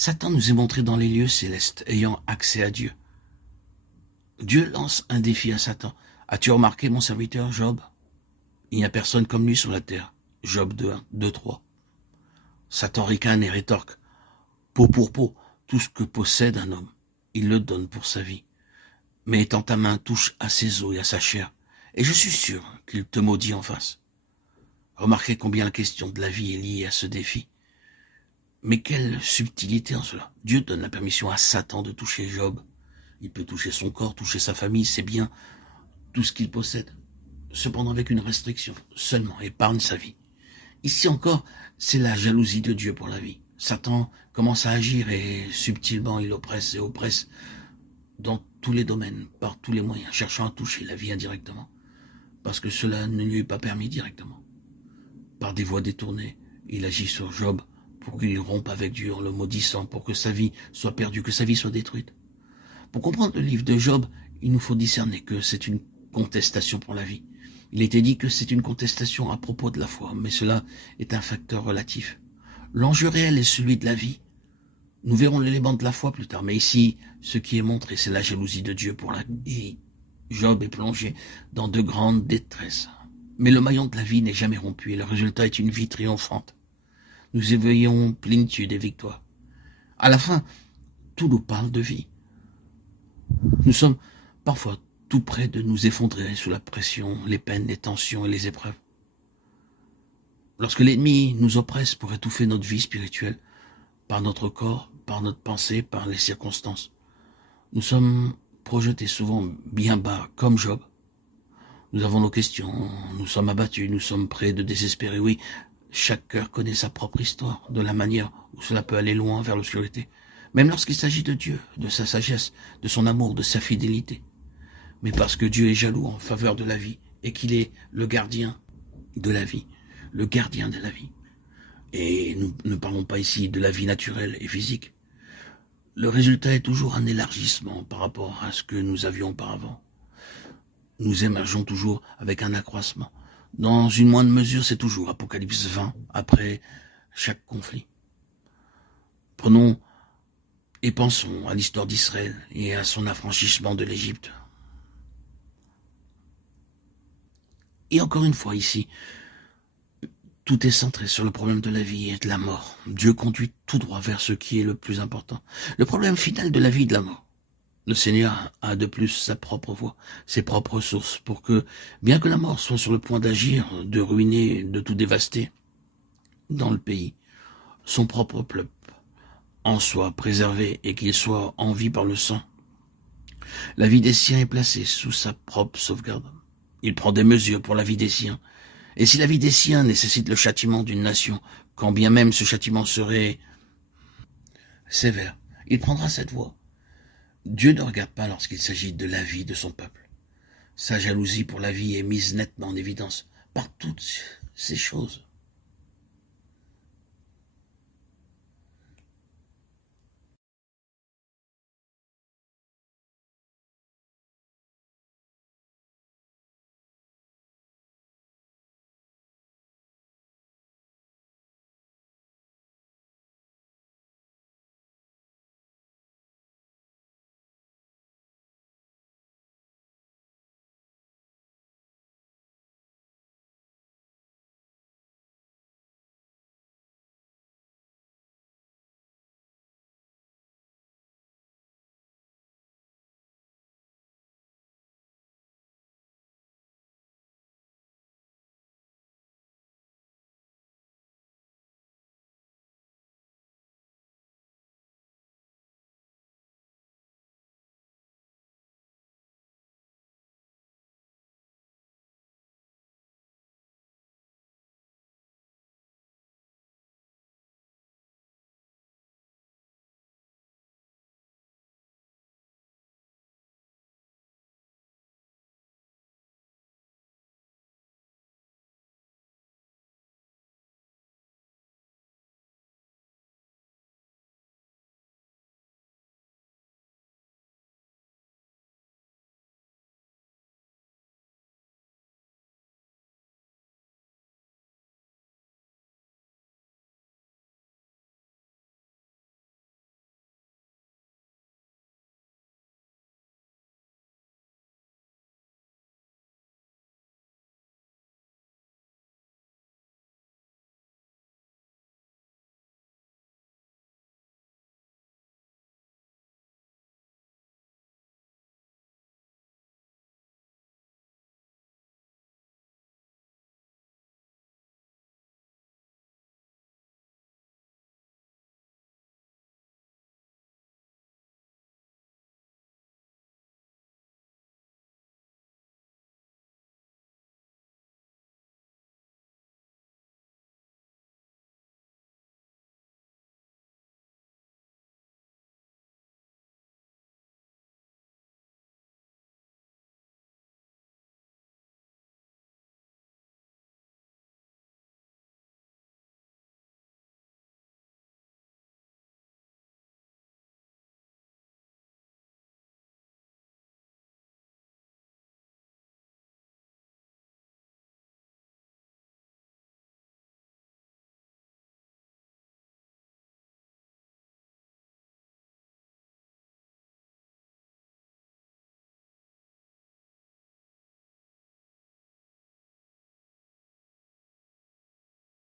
Satan nous est montré dans les lieux célestes, ayant accès à Dieu. Dieu lance un défi à Satan. As-tu remarqué mon serviteur Job? Il n'y a personne comme lui sur la terre. Job 2:1, 2:3. Satan ricane et rétorque. Peau pour peau, tout ce que possède un homme, il le donne pour sa vie. Mais étant ta main touche à ses os et à sa chair, et je suis sûr qu'il te maudit en face. Remarquez combien la question de la vie est liée à ce défi. Mais quelle subtilité en cela. Dieu donne la permission à Satan de toucher Job. Il peut toucher son corps, toucher sa famille, ses biens, tout ce qu'il possède. Cependant avec une restriction, seulement épargne sa vie. Ici encore, c'est la jalousie de Dieu pour la vie. Satan commence à agir et subtilement il oppresse et oppresse dans tous les domaines, par tous les moyens, cherchant à toucher la vie indirectement, parce que cela ne lui est pas permis directement. Par des voies détournées, il agit sur Job pour qu'il rompe avec Dieu en le maudissant, pour que sa vie soit perdue, que sa vie soit détruite. Pour comprendre le livre de Job, il nous faut discerner que c'est une contestation pour la vie. Il était dit que c'est une contestation à propos de la foi, mais cela est un facteur relatif. L'enjeu réel est celui de la vie. Nous verrons l'élément de la foi plus tard, mais ici, ce qui est montré, c'est la jalousie de Dieu pour la vie. Job est plongé dans de grandes détresses. Mais le maillon de la vie n'est jamais rompu et le résultat est une vie triomphante. Nous éveillons plénitude et victoire. À la fin, tout nous parle de vie. Nous sommes parfois tout près de nous effondrer sous la pression, les peines, les tensions et les épreuves. Lorsque l'ennemi nous oppresse pour étouffer notre vie spirituelle, par notre corps, par notre pensée, par les circonstances, nous sommes projetés souvent bien bas, comme Job. Nous avons nos questions, nous sommes abattus, nous sommes près de désespérer. Oui, chaque cœur connaît sa propre histoire, de la manière où cela peut aller loin vers l'obscurité. Même lorsqu'il s'agit de Dieu, de sa sagesse, de son amour, de sa fidélité. Mais parce que Dieu est jaloux en faveur de la vie et qu'il est le gardien de la vie, le gardien de la vie. Et nous ne parlons pas ici de la vie naturelle et physique. Le résultat est toujours un élargissement par rapport à ce que nous avions auparavant. Nous émergeons toujours avec un accroissement. Dans une moindre mesure, c'est toujours Apocalypse 20, après chaque conflit. Prenons et pensons à l'histoire d'Israël et à son affranchissement de l'Égypte. Et encore une fois ici, tout est centré sur le problème de la vie et de la mort. Dieu conduit tout droit vers ce qui est le plus important. Le problème final de la vie et de la mort. Le Seigneur a de plus sa propre voie, ses propres ressources, pour que, bien que la mort soit sur le point d'agir, de ruiner, de tout dévaster dans le pays, son propre peuple en soit préservé et qu'il soit en vie par le sang. La vie des siens est placée sous sa propre sauvegarde. Il prend des mesures pour la vie des siens. Et si la vie des siens nécessite le châtiment d'une nation, quand bien même ce châtiment serait sévère, il prendra cette voie. Dieu ne regarde pas lorsqu'il s'agit de la vie de son peuple. Sa jalousie pour la vie est mise nettement en évidence par toutes ces choses.